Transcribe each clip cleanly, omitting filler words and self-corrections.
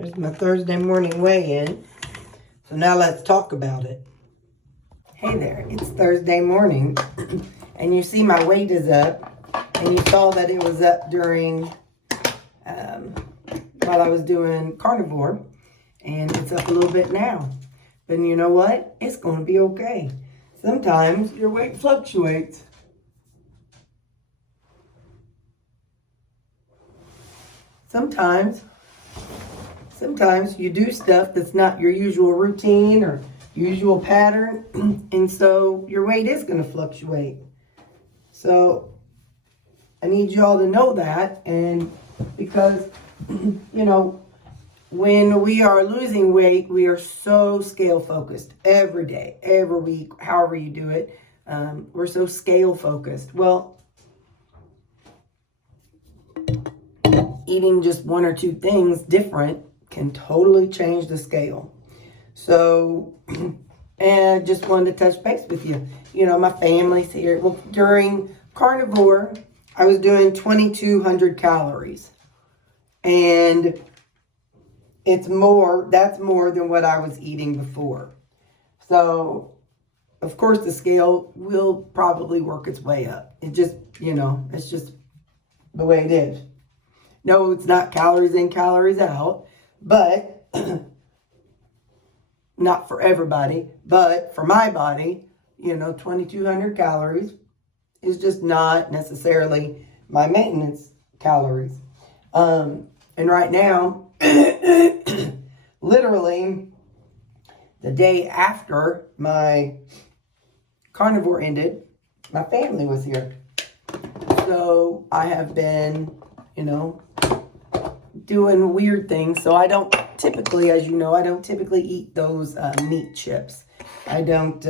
There's my Thursday morning weigh-in. So now let's talk about it. Hey there, it's Thursday morning, and you see my weight is up, and you saw that it was up during, while I was doing Carnivore, and it's up a little bit now. But you know what? It's going to be okay. Sometimes your weight fluctuates. Sometimes you do stuff that's not your usual routine or usual pattern, and so your weight is going to fluctuate. So I need y'all to know that, and because, you know, when we are losing weight, we are so scale focused every day, every week, however you do it. We're so scale focused. Well, eating just one or two things different can totally change the scale. So, and I just wanted to touch base with you. You know, my family's here. Well, during Carnivore, I was doing 2,200 calories. And that's more than what I was eating before. So, of course, the scale will probably work its way up. It just, you know, it's just the way it is. No, it's not calories in, calories out, but not for everybody, but for my body, you know, 2,200 calories is just not necessarily my maintenance calories. And right now, literally the day after my Carnivore ended, my family was here. So I have been, you know, doing weird things. So I don't typically, as you know, I don't typically eat those meat chips. I don't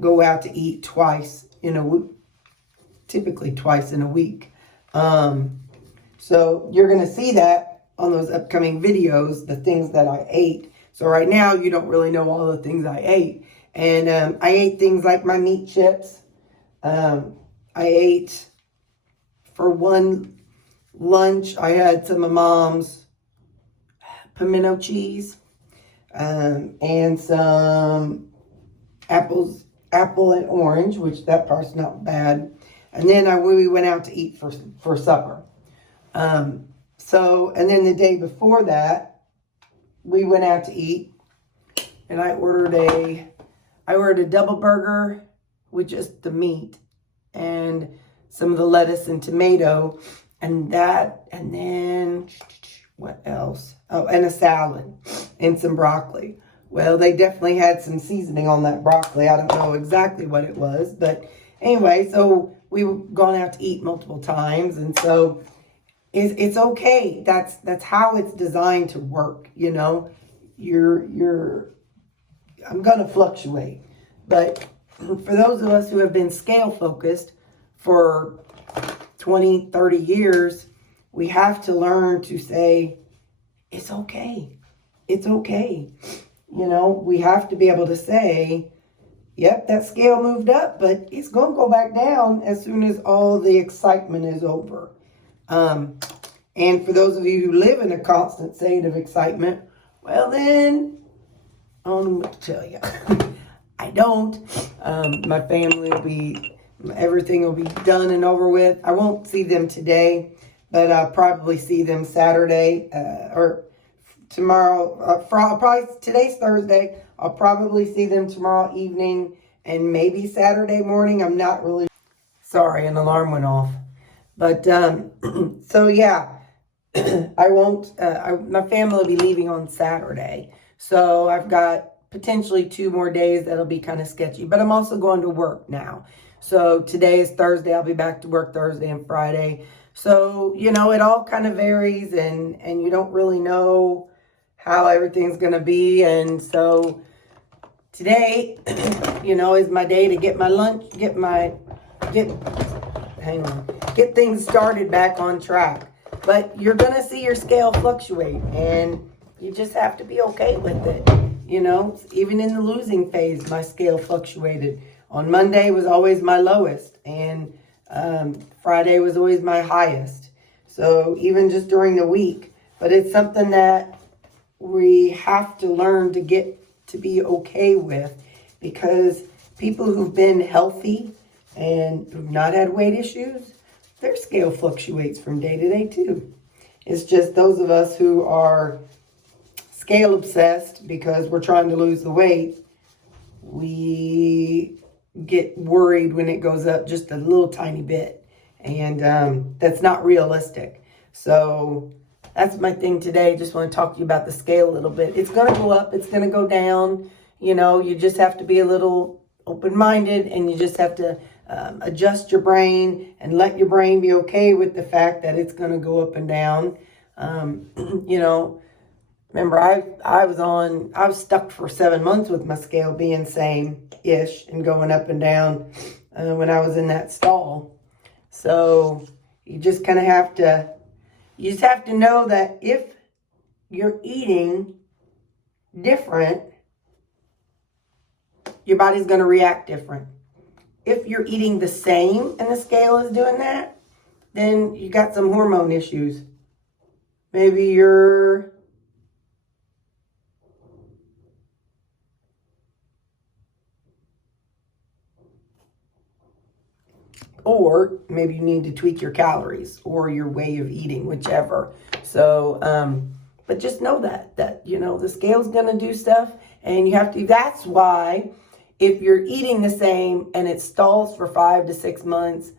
go out to eat twice in a week, typically twice in a week. So you're going to see that on those upcoming videos, the things that I ate. So right now you don't really know all the things I ate. And I ate things like my meat chips. I ate for one lunch, I had some of Mom's pimento cheese and some apple and orange, which that part's not bad. And then we went out to eat for supper. So, and then the day before that, we went out to eat, and I ordered a double burger with just the meat and some of the lettuce and tomato. And then what else? Oh, and a salad and some broccoli. Well, they definitely had some seasoning on that broccoli. I don't know exactly what it was, but anyway, so we've gone out to eat multiple times, and so it's okay. That's how it's designed to work, you know. I'm gonna fluctuate, but for those of us who have been scale focused for 20, 30 years, we have to learn to say, it's okay. It's okay. You know, we have to be able to say, yep, that scale moved up, but it's going to go back down as soon as all the excitement is over. And for those of you who live in a constant state of excitement, well then, I don't know what to tell you. I don't. My family everything will be done and over with. I won't see them today, but I'll probably see them Saturday or tomorrow. Today's Thursday. I'll probably see them tomorrow evening and maybe Saturday morning. I'm not really sorry. An alarm went off, but so yeah, I won't. My family will be leaving on Saturday, so I've got potentially 2 more days that'll be kind of sketchy. But I'm also going to work now. So today is Thursday. I'll be back to work Thursday and Friday. So, you know, it all kind of varies, and you don't really know how everything's going to be. And so today, you know, is my day to get my lunch, get things started back on track. But you're going to see your scale fluctuate, and you just have to be okay with it. You know, even in the losing phase, my scale fluctuated. On Monday was always my lowest, and Friday was always my highest. So even just during the week, but it's something that we have to learn to get to be okay with, because people who've been healthy and who've not had weight issues, their scale fluctuates from day to day too. It's just those of us who are scale obsessed because we're trying to lose the weight, we get worried when it goes up just a little tiny bit. And that's not realistic. So that's my thing today. Just want to talk to you about the scale a little bit. It's going to go up. It's going to go down. You know, you just have to be a little open-minded, and you just have to adjust your brain and let your brain be okay with the fact that it's going to go up and down. You know, remember I was stuck for 7 months with my scale being same-ish and going up and down when I was in that stall. So you just kind of have to, you just have to know that if you're eating different, your body's going to react different. If you're eating the same and the scale is doing that, then you got some hormone issues. Maybe you're or maybe you need to tweak your calories or your way of eating, whichever. So, but just know that, you know, the scale's going to do stuff, and you have to, that's why if you're eating the same and it stalls for 5 to 6 months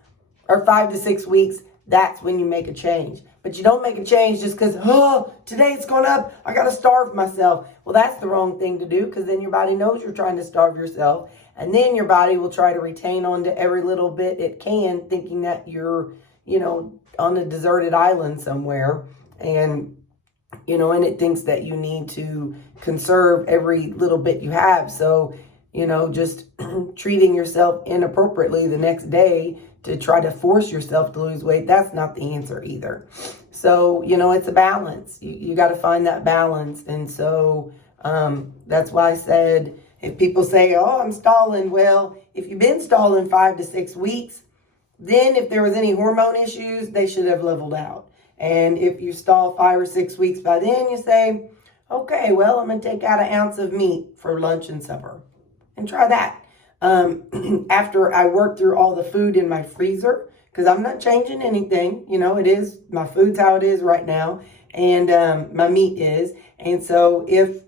or 5 to 6 weeks, that's when you make a change. But you don't make a change just because, oh, today it's going up, I got to starve myself. Well, that's the wrong thing to do, because then your body knows you're trying to starve yourself. And then your body will try to retain onto every little bit it can, thinking that you're, you know, on a deserted island somewhere. And, you know, and it thinks that you need to conserve every little bit you have. So, you know, just treating yourself inappropriately the next day to try to force yourself to lose weight, that's not the answer either. So, you know, it's a balance. You got to find that balance. And so that's why I said, if people say, oh, I'm stalling, well, if you've been stalling 5 to 6 weeks, then if there was any hormone issues, they should have leveled out. And if you stall 5 or 6 weeks by then, you say, okay, well, I'm going to take out an ounce of meat for lunch and supper. And try that. After I work through all the food in my freezer, because I'm not changing anything, you know, it is, my food's how it is right now, and my meat is. And so if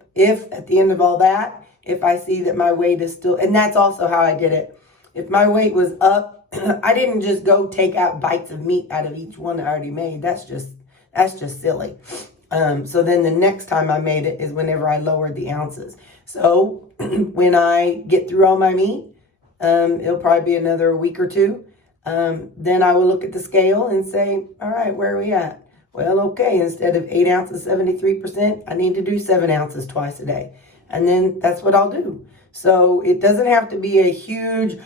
at the end of all that, if I see that my weight is still, and that's also how I did it. If my weight was up, I didn't just go take out bites of meat out of each one I already made. That's just silly. So then the next time I made it is whenever I lowered the ounces. So when I get through all my meat, it'll probably be another week or two. Then I will look at the scale and say, all right, where are we at? Well, okay, instead of 8 ounces, 73%, I need to do 7 ounces twice a day. And then that's what I'll do. So it doesn't have to be a huge,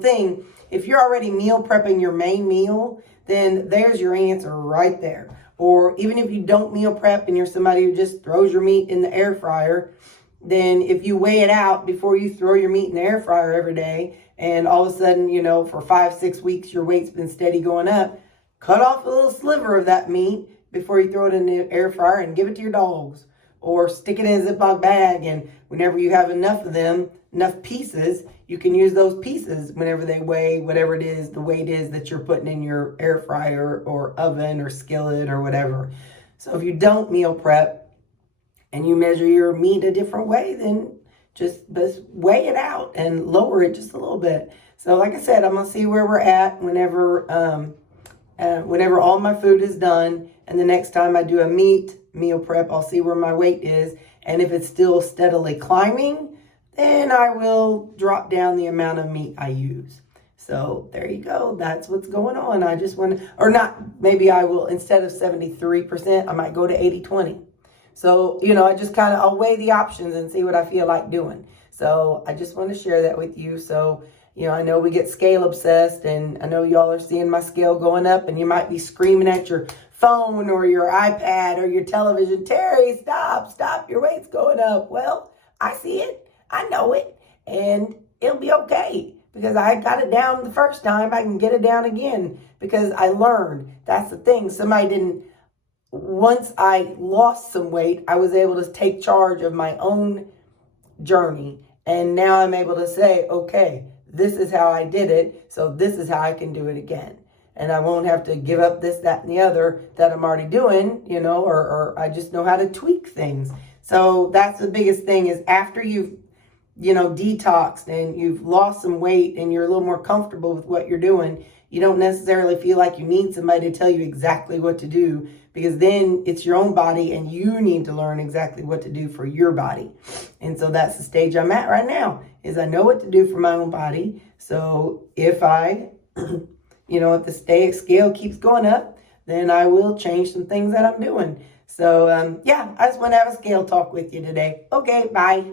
thing. If you're already meal prepping your main meal, then there's your answer right there. Or even if you don't meal prep and you're somebody who just throws your meat in the air fryer, then if you weigh it out before you throw your meat in the air fryer every day, and all of a sudden, you know, for 5, 6 weeks, your weight's been steady going up, cut off a little sliver of that meat before you throw it in the air fryer and give it to your dogs. Or stick it in a Ziploc bag, and whenever you have enough of them, enough pieces, you can use those pieces whenever they weigh whatever it is, the weight is that you're putting in your air fryer or oven or skillet or whatever. So if you don't meal prep and you measure your meat a different way, then just weigh it out and lower it just a little bit. So like I said, I'm going to see where we're at whenever all my food is done. And the next time I do a meal prep, I'll see where my weight is. And if it's still steadily climbing, then I will drop down the amount of meat I use. So there you go. That's what's going on. I just want to, or not, maybe I will, instead of 73%, I might go to 80-20. So, you know, I just kind of, I'll weigh the options and see what I feel like doing. So I just want to share that with you. So, you know, I know we get scale obsessed, and I know y'all are seeing my scale going up, and you might be screaming at your phone or your iPad or your television, Terry, stop, your weight's going up. Well, I see it, I know it, and it'll be okay, because I got it down the first time. I can get it down again because I learned. That's the thing. Somebody didn't once I lost some weight, I was able to take charge of my own journey. And now I'm able to say, okay, this is how I did it, so this is how I can do it again. And I won't have to give up this, that, and the other that I'm already doing, or I just know how to tweak things. So that's the biggest thing, is after you've, detoxed and you've lost some weight and you're a little more comfortable with what you're doing, you don't necessarily feel like you need somebody to tell you exactly what to do, because then it's your own body and you need to learn exactly what to do for your body. And so that's the stage I'm at right now, is I know what to do for my own body. So if I, if the scale keeps going up, then I will change some things that I'm doing. So, I just want to have a scale talk with you today. Okay, bye.